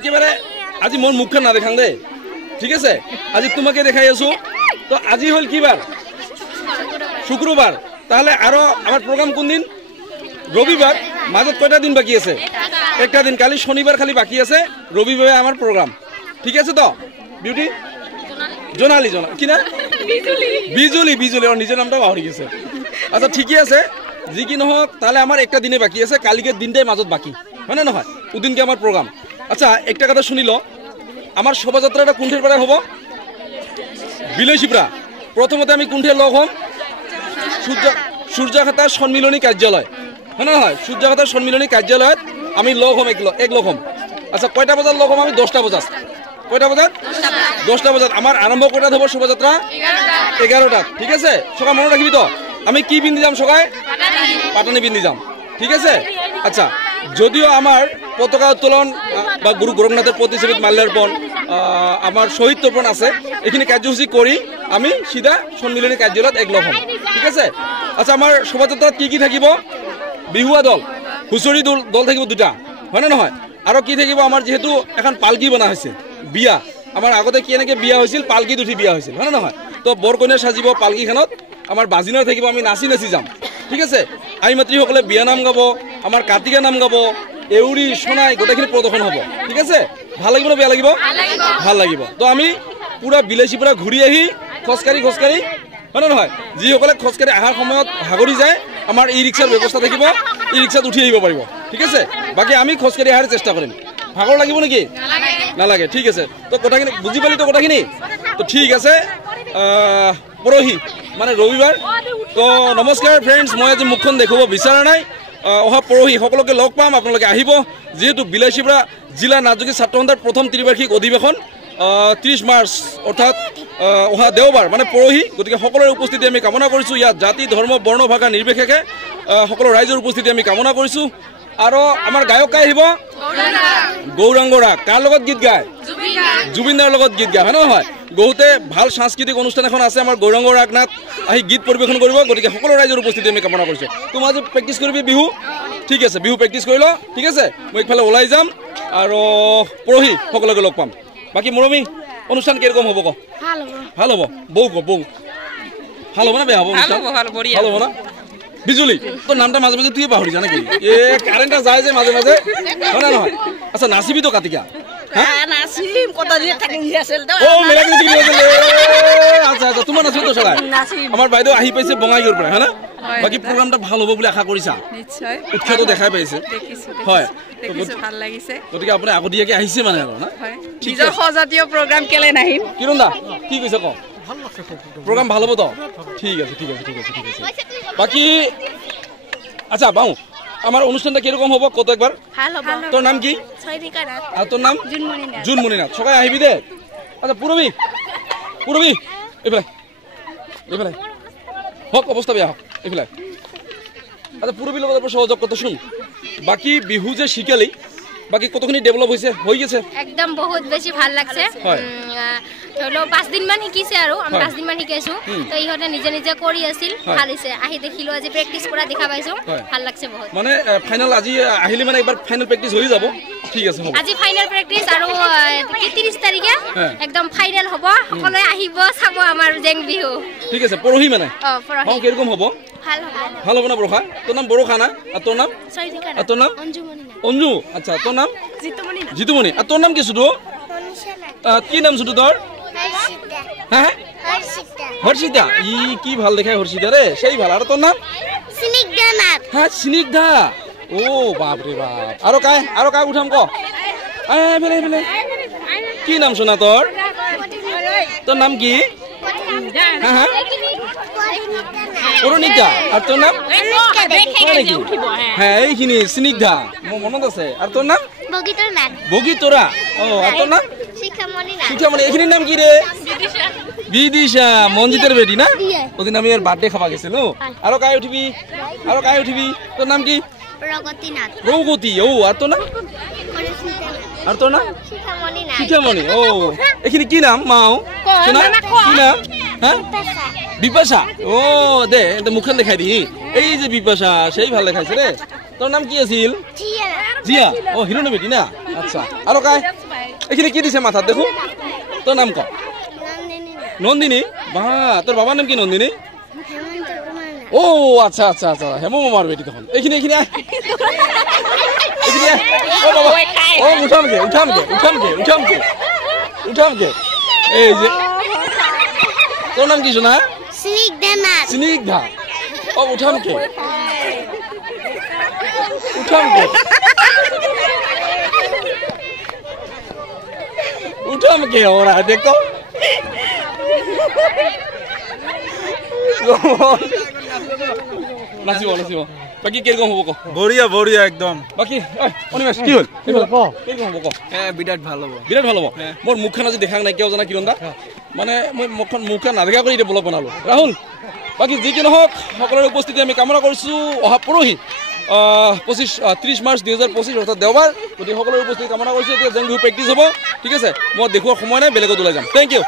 একেবারে আজি মোর মুখখান না দেখাং দে ঠিক আছে আজি তোমাকে দেখাই আছো তো আজি হল কি বার শুক্রবার তাহলে আরো আমার প্রোগ্রাম কোন দিন রবিবার মাজত কয়টা দিন বাকি আছে একটা দিন কালি শনিবার খালি বাকি আছে রবিবারে আমার প্রোগ্রাম ঠিক আছে তো বিউটি জোনালি কি না বিজুলি ওর নিজের নামটা পাহরি গেছে আচ্ছা ঠিকই আছে যি কি নহক তাহলে আমার একটা দিনে বাকি আছে কালিকের দিনটাই মাজত বাকি হয় না নহয় ওদিনকে আমার প্রোগ্রাম আচ্ছা একটা কথা শুনিল আমার শোভাযাত্রাটা কোনঠের পাড়ায় হব বিলাসীপুরা প্রথমতে আমি কোনঠে লগ হম সূর্যাঘাটা সম্মিলনী কার্যালয় হয় না নহয় সূর্যাঘাটা সম্মিলনী কার্যালয়ত আমি লগ হম এক লগ হম আচ্ছা কয়টা বজাত লগ হম আমি 10টা বজাত কয়টা বজাত 10টা বজাত আমার আরম্ভ কয়টাত হব শোভাযাত্রা 11টাত ঠিক আছে সকাল মনে রাখিবি তো আমি কি পিন্ধি যাম সকাল পাটানি পিন্ধি যাম ঠিক আছে আচ্ছা যদিও আমার পতাকা উত্তোলন বা গুরু গোরখনাথের প্রতিশ্রুত মাল্যার্পণ আমার শহীদ তর্পণ আছে এখানে কার্যসূচী করি আমি সিধা সম্মিলনী কার্যালয়ত এক লগ হম ঠিক আছে আচ্ছা আমার শোভাযাত্রাত কি থাকিব বিহুয়া দল হুঁচৰি দল থাকিব দুটা হয় না নহয় আৰু কি থাকিব আমাৰ যেহেতু এখন পালকি বনা হৈছে বিয়া আমাৰ আগতে কি এনেকে বিয়া হৈছিল পালকি উঠি বিয়া হৈছিল হয় না নহয় তো বৰকইনা সাজিব পালকিখনত আমাৰ বাজিনাৰ থাকিব আমি নাচি যাম ঠিক আছে আই মাতৃসকলে বিয়া নাম গাব আমাৰ কাৰ্তিকা নাম গাব এউৰি সোণাই গোটেইখিনি প্ৰদৰ্শন হ'ব ঠিক আছে ভাল লাগিব না বেয়া লাগিব ভাল লাগিব তো আমি পুৰা বিলাসীপুৰা ঘূৰি আহি খোজকাঢ়ি হয় না নহয় যিসকলে খোজকাঢ়ি অহাৰ সময়ত ভাগৰি যায় আমাৰ ই ৰিক্সাৰ ব্যৱস্থা থাকিব ই ৰিক্সাত উঠি আহিব পাৰিব ঠিক আছে বাকী আমি খোজকাঢ়ি অহাৰ চেষ্টা কৰিম ভাগৰ লাগিব নেকি নালাগে ঠিক আছে তো কথাখিনি বুজি পালি তো কথাখিনি তো ঠিক আছে পৰহি মানে ৰবিবাৰ তো নমস্কাৰ ফ্ৰেণ্ডছ মই আজি মুখখন দেখুৱাব বিচৰা নাই অহা পৰহি সকলোকে লগ পাম আপোনালোকে আহিব যেহেতু বিলাসীপুৰা জিলা নাট্যগীত ছাত্ৰ সন্থাৰ প্ৰথম ত্ৰিবাৰ্ষিক অধিৱেশন 30 মাৰ্চ অৰ্থাৎ অহা দেওবাৰ মানে পৰহি গতিকে সকলোৰে উপস্থিতি আমি কামনা কৰিছোঁ ইয়াত জাতি ধৰ্ম বৰ্ণ ভাষা নিৰ্বিশেষে সকলো ৰাইজৰ উপস্থিতি আমি কামনা কৰিছোঁ আৰু আমাৰ গায়ক আহিব গৌৰাংগৰা কাৰ লগত গীত গায় জুবিনদাৰ লগত গীত গায় হয় নহয় বহুতে ভাল সাংস্কৃতিক অনুষ্ঠান এখন আছে আমাৰ গৌৰাংগ ৰাগনাথ আহি গীত পৰিৱেশন কৰিব গতিকে সকলো ৰাইজৰ উপস্থিতি আমি কামনা কৰিছোঁ তুমি আজি প্ৰেক্টিছ কৰিবি বিহু ঠিক আছে বিহু প্ৰেক্টিছ কৰি ল ঠিক আছে মই একফালে ওলাই যাম আৰু পৰহি সকলোকে লগ পাম বাকি মৰমী অনুষ্ঠান কিরকম হবো কো ভালো হবো বউ ভালো হবো না বেয়া হবো ভালো হবো না বিজুলি তোর নামটা মাঝে মাঝে তুই পাহরি জানা কি এ কারেন্টটা যায় যে মাঝে মাঝে হয় না নহয় আচ্ছা নাচিবি তো কাতিকা হ্যাঁ নাচিম কত দিন থাকি আছিল তো ও মেলা কি দিলে আচ্ছা আচ্ছা তোমার নাচিব তো সবাই আমার বাইদেউ আহি পাইছে বঙাইগাঁৱৰ পৰা হয় না বাকি প্ৰোগ্ৰামটা ভালো হবো বলে আশা কৰিছা নিশ্চয় উৎসাহটো দেখাই পাইছে দেখিছো হয় দেখিছো ভাল লাগিছে গতিকে আপুনি আগতীয়াকে আহিছে মানে আৰু না হয় নিজৰ সজাতীয় প্ৰগ্ৰাম কেলে নাহিম কিৰণ দা কি কৈছে ক ভাল লাগছে প্ৰগ্ৰাম ভাল হ'ব তো ঠিক আছে বাকি আচ্ছা বাউ আমার অনুষ্ঠানটা কিরকম হবো কত একবার ভালো হবে তোর নাম কি সৈনিকা নাথ আর তোর নাম জুনমণি নাথ সবাই আহিবি দে আচ্ছা পুরবি এফালে হক অবস্থা বেয়া হক এফালে আচ্ছা পুরবি লগত সহযোগ করতে শুন বাকি বিহু যে শিকালি বাকি কতখানি ডেভেলপ হৈ গেছে একদম বহুত বেশি ভাল লাগছে হলো 5 দিন মান শিকিছে আৰু আমি 5 দিন মান শিকাইছো তো ইহতে নিজে কৰি আছিল ভাল হৈছে আহি দেখিলো আজি প্ৰেক্টিস কৰা দেখা পাইছো ভাল লাগছে বহুত মানে ফাইনাল আজি আহিলে মানে একবাৰ ফাইনাল প্ৰেক্টিস হৈ যাব ঠিক আছে হ'ব আজি ফাইনাল প্ৰেক্টিস আৰু 30 তাৰিখে একদম ফাইনাল হ'ব সকলোৱে আহিব চাব আমাৰ জেং বিহু ঠিক আছে পৰহি মানে পৰহি কিৰকম হ'ব ভাল হ'ব না বৰখা তোৰ নাম বৰখা না আর তোর নাম সৈনিকা আর তোর নাম অঞ্জু আচ্ছা তোর নাম জিতুমণি আর তোর নাম কি শুধু কি নাম শুধু তোর হ্যাঁ হর্ষিতা ই কি ভাল দেখায় হর্ষিতা রে সেই ভাল আর তোর নাম স্নিগ্ধা নাথ হ্যাঁ স্নিগ্ধা ও বাপ রে বাপ আরো কায় উঠাম ক ফেলে কি নাম শোনা তোর নাম কি হ্যাঁ অরুণিকা আর তোর নাম হ্যাঁ এইখিনি স্নিগ্ধা মনত আছে আর তোর নাম বগিতরা ও আর তোর নাম শিখামণি এইখিনির নাম কি রে বিদিশা মঞ্জিতের বেটি না ওদিন আমি এর বার্থডে খাওয়া গেছিল আরো কায় উঠিবি তোর নাম কি প্রগতি ও আর তোর নাম শিখামণি ও এইখিনি কি নাম মাও শোনা কি নাম হ্যাঁ বিপাশা ও দে মুখখান দেখাই দি এই যে বিপাশা সেই ভাল দেখাইছে রে তোর নাম কি আছিল জিয়া ও হিরোইন বেটি না আচ্ছা আরো কায় এইখিনি কি দিছে মাথাত দেখো তোৰ নাম ক নন্দিনী বা তোৰ বাবাৰ নাম কি নন্দিনী ও আচ্ছা আচ্ছা আচ্ছা হেমু মামাৰ বেটি তখন এইখিনি এইখিনি এইখিনি ও বাবা ও উঠামকে এই যে তোর নাম কি শোনা স্নিগ্ধা ও উঠামকে ওরা দেখো নাচিব বাকি কিরকম হবো ক বঢ়িয়া বঢ়িয়া একদম বাকি অনিমেষ কি হল কিরকম হবো ক বিরাট ভালো হবো বিরাট ভালো হবো মোর মুখখান আজি দেখা নাই কিয় জানা কিরণ দা মানে মই মুখখান নাদেখা কৰি ব্লগ বনালো ৰাহুল বাকি যি কি নহওক সকলোৰে উপস্থিতি আমি কামনা কৰিছো অহা পৰহি 30 মাৰ্চ 2025 অৰ্থাৎ দেওবাৰ গতিকে সকলোৰে উপস্থিতি কামনা কৰিছো এতিয়া জেং বিহু প্ৰেক্টিছ হ'ব ঠিক আছে মই দেখুৱাৰ সময় নাই বেলেগত ওলাই যাম থেংক ইউ